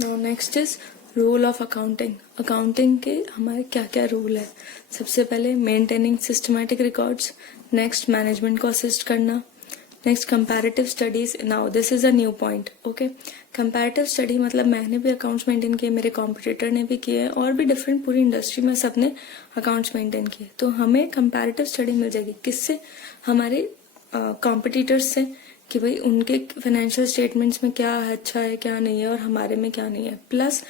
Now next is rule of accounting. Accounting के हमारे क्या क्या रूल है? सबसे पहले maintaining systematic records, next management को असिस्ट करना, next comparative studies. Now this is a new point. Okay, comparative study मतलब मैंने भी अकाउंट्स मेंटेन किए, मेरे कॉम्पिटिटर ने भी किए, और भी डिफरेंट पूरी इंडस्ट्री में सबने अकाउंट्स मेंटेन किए। तो हमें कंपैरेटिव स्टडी मिल जाएगी, किससे? हमारे कॉम्पिटिटर्स से, कि भाई उनके फाइनेंशियल स्टेटमेंट्स में क्या है, अच्छा है क्या नहीं है, और हमारे में क्या नहीं है। प्लस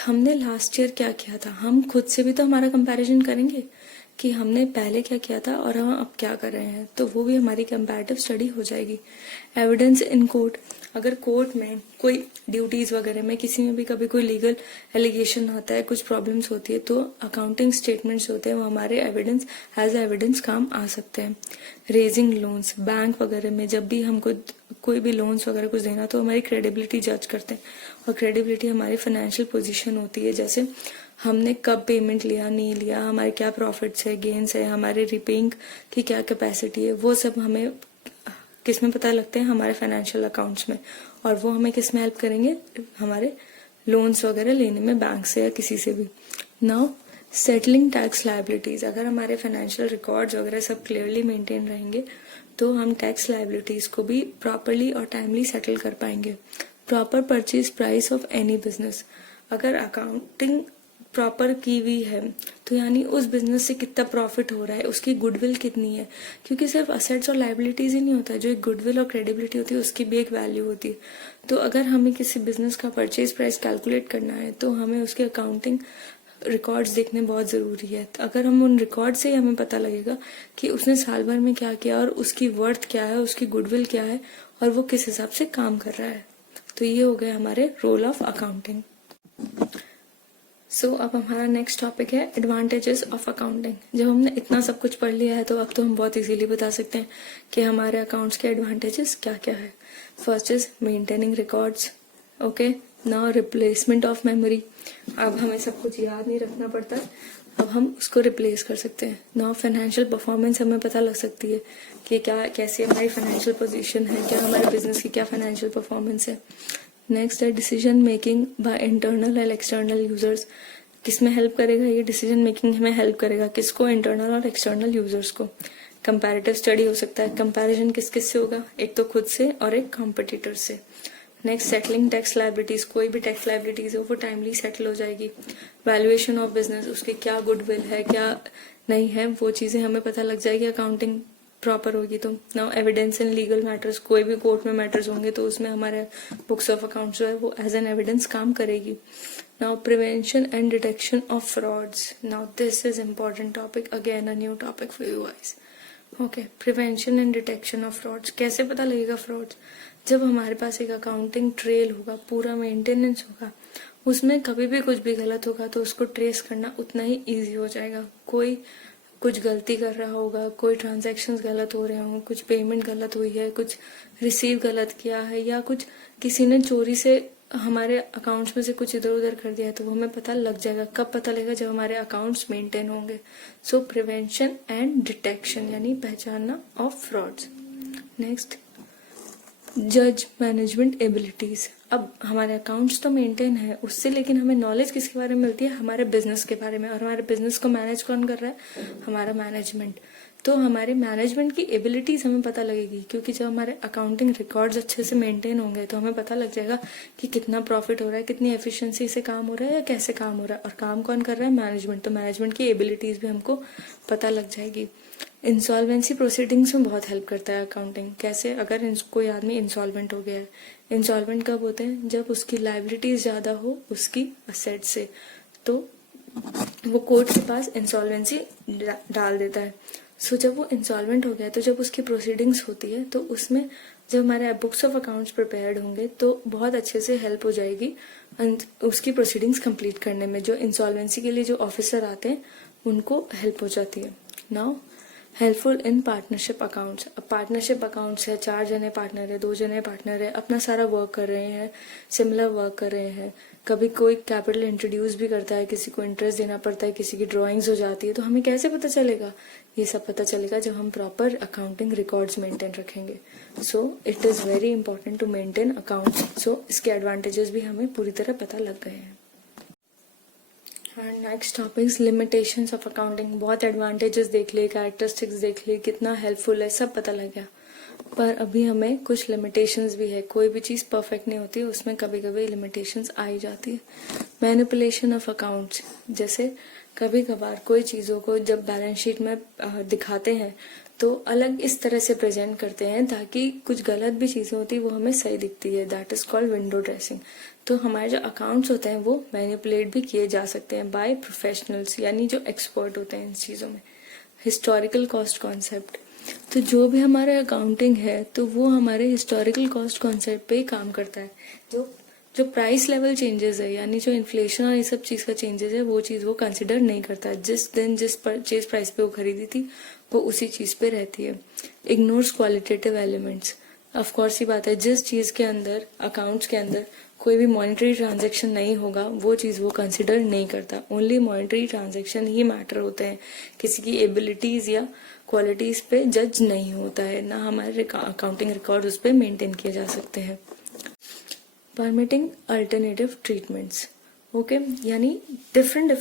हमने लास्ट ईयर क्या किया था, हम खुद से भी तो हमारा कंपैरिजन करेंगे कि हमने पहले क्या किया था और हम अब क्या कर रहे हैं, तो वो भी हमारी कंपैरेटिव स्टडी हो जाएगी। एविडेंस इन कोर्ट, अगर कोर्ट में कोई ड्यूटीज वगैरह में किसी में भी कभी कोई लीगल एलिगेशन आता है, कुछ प्रॉब्लम्स होती है, तो अकाउंटिंग स्टेटमेंट्स होते हैं वो हमारे एविडेंस एज एविडेंस काम आ सकते हैं। रेजिंग लोन्स, बैंक वगैरह में जब भी हमको कोई भी लोन्स वगैरह कुछ देना, तो हमारी क्रेडिबिलिटी जज करते हैं, और क्रेडिबिलिटी हमारी फाइनेंशियल पोजीशन होती है, जैसे हमने कब पेमेंट लिया नहीं लिया, हमारे क्या प्रॉफिट्स है, गेन्स है, हमारे रिपेइंग की क्या कैपेसिटी है, वो सब हमें किस में पता लगते हैं? हमारे फाइनेंशियल अकाउंट्स में। और वो हमें किस में हेल्प करेंगे? हमारे लोन्स वगैरह लेने में बैंक से या किसी से भी। नाउ सेटलिंग टैक्स लायबिलिटीज, अगर हमारे फाइनेंशियल रिकॉर्ड्स वगैरह सब क्लियरली मेंटेन रहेंगे तो हम टैक्स लायबिलिटीज को भी प्रॉपरली और टाइमली सेटल कर पाएंगे। Proper purchase price of any business, अगर अकाउंटिंग प्रॉपर की हुई है तो यानी उस बिजनेस से कितना प्रॉफिट हो रहा है, उसकी गुडविल कितनी है, क्योंकि सिर्फ असेट्स और लायबिलिटीज ही नहीं होता है, जो एक गुडविल और क्रेडिबिलिटी होती है उसकी भी एक वैल्यू होती है। तो अगर हमें किसी बिजनेस का परचेज प्राइस कैलकुलेट करना है तो हमें उसके अकाउंटिंग रिकॉर्ड्स देखने बहुत जरूरी है। तो अगर हम उन रिकॉर्ड से ही हमें पता लगेगा कि उसने साल भर में क्या किया और उसकी वर्थ क्या है, उसकी गुडविल क्या है, और वो किस हिसाब से काम कर रहा है। तो ये हो गए हमारे रोल ऑफ अकाउंटिंग। सो अब हमारा नेक्स्ट टॉपिक है एडवांटेजेस ऑफ अकाउंटिंग। जब हमने इतना सब कुछ पढ़ लिया है तो अब तो हम बहुत इजीली बता सकते हैं कि हमारे अकाउंट्स के एडवांटेजेस क्या क्या है। First is maintaining records. Okay, now replacement of memory, अब हमें सब कुछ याद नहीं रखना पड़ता, अब हम उसको रिप्लेस कर सकते हैं। नाउ फाइनेंशियल परफॉर्मेंस, हमें पता लग सकती है कि क्या कैसी हमारी फाइनेंशियल पोजीशन है, क्या हमारे बिजनेस की क्या फाइनेंशियल परफॉर्मेंस है। नेक्स्ट है decision making by internal and external users. किसमें हेल्प करेगा ये डिसीजन मेकिंग? हमें हेल्प करेगा, किसको? इंटरनल और एक्सटर्नल यूजर्स को। कंपैरेटिव स्टडी हो सकता है, कंपैरिजन किस किस से होगा? एक तो खुद से और एक कॉम्पिटिटर से। नेक्स्ट सेटलिंग टैक्स लायबिलिटीज, कोई भी टैक्स लायबिलिटीज हो वो टाइमली सेटल हो जाएगी। वैल्यूएशन ऑफ बिजनेस, उसकी क्या गुडविल है क्या नहीं है, वो चीजें हमें पता लग जाएगी अकाउंटिंग प्रॉपर होगी तो। Now evidence in legal matters, कोई भी कोर्ट में मैटर्स होंगे तो उसमें हमारे बुक्स ऑफ अकाउंट्स जो है वो एज एन एविडेंस काम करेगी। Now prevention and detection of frauds, now this is important topic, again a new topic for you guys. Okay, prevention and detection of frauds, कैसे पता लगेगा फ्रॉड्स? जब हमारे पास एक अकाउंटिंग ट्रेल होगा, पूरा मेंटेनेंस होगा, उसमें कभी भी कुछ भी गलत होगा तो उसको ट्रेस करना उतना ही इजी हो जाएगा। कोई कुछ गलती कर रहा होगा, कोई ट्रांजैक्शंस गलत हो रहे होंगे, कुछ पेमेंट गलत हुई है, कुछ रिसीव गलत किया है, या कुछ किसी ने चोरी से हमारे अकाउंट्स में से कुछ इधर उधर कर दिया है, तो वो हमें पता लग जाएगा। कब पता लगेगा? जब हमारे अकाउंट्स मेंटेन होंगे। सो प्रिवेंशन एंड डिटेक्शन यानी पहचानना ऑफ फ्रॉड्स। नेक्स्ट जज मैनेजमेंट एबिलिटीज, अब हमारे अकाउंट्स तो मेंटेन है उससे, लेकिन हमें नॉलेज किसके बारे में मिलती है? हमारे बिजनेस के बारे में। और हमारे बिजनेस को मैनेज कौन कर रहा है? हमारा मैनेजमेंट। तो हमारे मैनेजमेंट की एबिलिटीज हमें पता लगेगी, क्योंकि जब हमारे अकाउंटिंग रिकॉर्ड्स अच्छे से मेंटेन होंगे तो हमें पता लग जाएगा कि कितना प्रॉफिट हो रहा है, कितनी एफिशिएंसी से काम हो रहा है, या कैसे काम हो रहा है, और काम कौन कर रहा है? मैनेजमेंट। तो मैनेजमेंट की एबिलिटीज भी हमको पता लग जाएगी। इंसॉल्वेंसी प्रोसीडिंग्स में बहुत हेल्प करता है अकाउंटिंग। कैसे? अगर कोई आदमी इंसॉल्वेंट हो गया है, इंसॉल्वेंट कब होते हैं? जब उसकी लायबिलिटीज ज्यादा हो उसकी असेट से, तो वो कोर्ट के पास इंसॉल्वेंसी डाल देता है। सो जब वो इंसॉल्वेंट हो गया तो जब उसकी प्रोसीडिंग्स होती है तो उसमें जब हमारे बुक्स ऑफ अकाउंट्स प्रिपेयर्ड होंगे तो बहुत अच्छे से हेल्प हो जाएगी उसकी प्रोसीडिंग्स कंप्लीट करने में। जो इंसॉल्वेंसी के लिए जो ऑफिसर आते हैं उनको हेल्प हो जाती है। Now helpful in partnership accounts, अब पार्टनरशिप अकाउंट्स है, 4 जने पार्टनर है, 2 जने पार्टनर है, अपना सारा वर्क कर रहे हैं, सिमिलर वर्क कर रहे हैं, कभी कोई कैपिटल इंट्रोड्यूस भी करता है, किसी को इंटरेस्ट देना पड़ता है, किसी की ड्राइंग्स हो जाती है, तो हमें कैसे पता चलेगा ये सब पता चलेगा जब हम प्रॉपर अकाउंटिंग रिकॉर्ड्स मेंटेन रखेंगे. So it is very important to maintain accounts. So इसके एडवांटेजेस भी हमें पूरी तरह पता लग गए हैं. Next topic limitations of accounting. बहुत एडवांटेजेस देख लिए, कैरेक्टरिस्टिक्स देख लिए, कितना हेल्पफुल है, सब पता लग गया. पर अभी हमें कुछ लिमिटेशंस भी है. कोई भी चीज परफेक्ट नहीं होती, उसमें कभी कभी लिमिटेशंस आ ही जाती है. मैनिपुलेशन ऑफ अकाउंट्स, जैसे कभी कभार कोई चीजों को जब बैलेंस शीट में दिखाते हैं तो अलग इस तरह से प्रेजेंट करते हैं ताकि कुछ गलत भी चीजें होती है वो हमें सही दिखती है. That is called window dressing. तो हमारे जो अकाउंट्स होते हैं वो मैनिपुलेट भी किए जा सकते हैं बाय प्रोफेशनल्स, यानी जो एक्सपर्ट होते हैं इन चीजों में. हिस्टोरिकल कॉस्ट कॉन्सेप्ट, तो जो भी हमारा अकाउंटिंग है तो वो हमारे हिस्टोरिकल कॉस्ट कॉन्सेप्ट पे ही काम करता है. जो प्राइस लेवल चेंजेस है, यानी जो इन्फ्लेशन और ये सब चीज का चेंजेस है, वो चीज वो कंसिडर नहीं करता है. जिस दिन जिस परचेज प्राइस पे वो खरीदी थी वो उसी चीज पे रहती है. Ignores qualitative elements. Of course ये बात है, जिस चीज के अंदर अकाउंट्स के अंदर कोई भी मॉनेटरी ट्रांजैक्शन नहीं होगा वो चीज वो कंसिडर नहीं करता. ओनली मॉनेटरी ट्रांजैक्शन ही मैटर होते हैं. किसी की एबिलिटीज या क्वालिटीज पे जज नहीं होता है, ना हमारे अकाउंटिंग रिकॉर्ड उस पर मेंटेन किए जा सकते हैं. Permitting alternative treatments. ओके, यानी डिफरेंट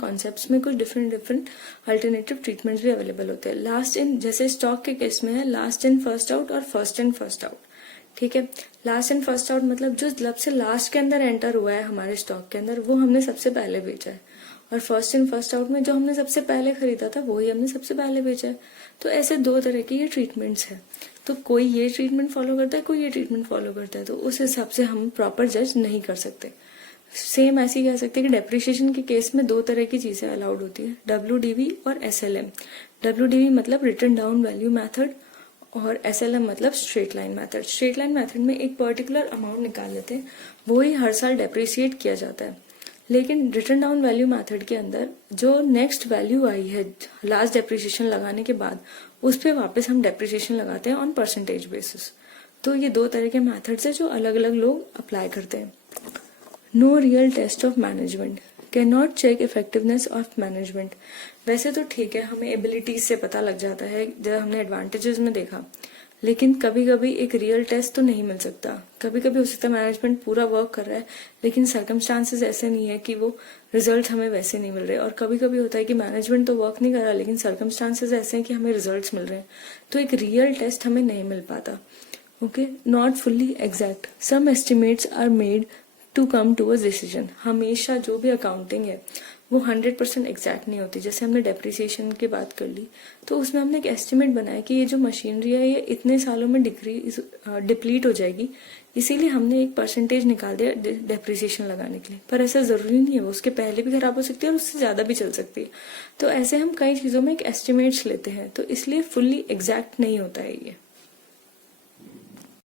कॉन्सेप्ट्स में कुछ डिफरेंट अल्टरनेटिव ट्रीटमेंट्स भी अवेलेबल होते हैं. लास्ट इन, जैसे स्टॉक के केस में है लास्ट इन फर्स्ट आउट और फर्स्ट इन फर्स्ट आउट. ठीक है, लास्ट इन फर्स्ट आउट मतलब जो सबसे लास्ट के अंदर एंटर हुआ है हमारे स्टॉक के अंदर वो हमने सबसे पहले बेचा है. और फर्स्ट इन फर्स्ट आउट में जो हमने सबसे पहले खरीदा था वही हमने सबसे पहले बेचा है. तो ऐसे दो तरह के ये ट्रीटमेंट्स है. तो कोई ये ट्रीटमेंट फॉलो करता है, कोई ये ट्रीटमेंट फॉलो करता है. तो उस हिसाब से हम प्रॉपर जज नहीं कर सकते. सेम ऐसे ही कह सकते हैं कि डेप्रिसिएशन के केस में दो तरह की चीजें अलाउड होती है, WDV और SLM. WDV मतलब रिटन डाउन वैल्यू मेथड और SLM मतलब straight line method. Straight line method में एक पर्टिकुलर अमाउंट निकाल लेते हैं, वो ही हर साल डेप्रिसिएट किया जाता है. लेकिन रिटर्न डाउन वैल्यू मेथड के अंदर जो नेक्स्ट वैल्यू आई है लास्ट डेप्रिसिएशन लगाने के बाद उस पे वापस हम डेप्रिसिएशन लगाते हैं ऑन परसेंटेज बेसिस. तो ये दो तरह के मेथड्स है जो अलग अलग लोग अप्लाई करते हैं. No real test of management. Can not check effectiveness of management. वैसे तो ठीक है, हमें एबिलिटीज से पता लग जाता है जब हमने एडवांटेजेस में देखा, लेकिन कभी कभी एक रियल टेस्ट तो नहीं मिल सकता. कभी कभी हो सकता है मैनेजमेंट पूरा वर्क कर रहा है लेकिन सर्कमस्टांसेस ऐसे नहीं है कि वो रिजल्ट हमें वैसे नहीं मिल रहे. और कभी कभी होता है कि मैनेजमेंट तो वर्क नहीं कर रहा लेकिन सर्कमस्टांसेस ऐसे हैं कि हमें रिजल्ट्स मिल रहे हैं. तो एक रियल टेस्ट हमें नहीं मिल पाता. Okay, not fully exact. Some estimates are made to come to a decision. हमेशा जो भी अकाउंटिंग है वो 100% एग्जैक्ट नहीं होती. जैसे हमने डेप्रिसिएशन की बात कर ली तो उसमें हमने एक एस्टिमेट बनाया कि ये जो मशीनरी है ये इतने सालों में डिप्लीट हो जाएगी, इसीलिए हमने एक परसेंटेज निकाल दिया डेप्रिसिएशन लगाने के लिए. पर ऐसा जरूरी नहीं है, वो उसके पहले भी खराब हो सकती है और उससे ज्यादा भी चल सकती है. तो ऐसे हम कई चीजों में एक एस्टिमेट्स लेते हैं, तो इसलिए फुल्ली एग्जैक्ट नहीं होता है ये.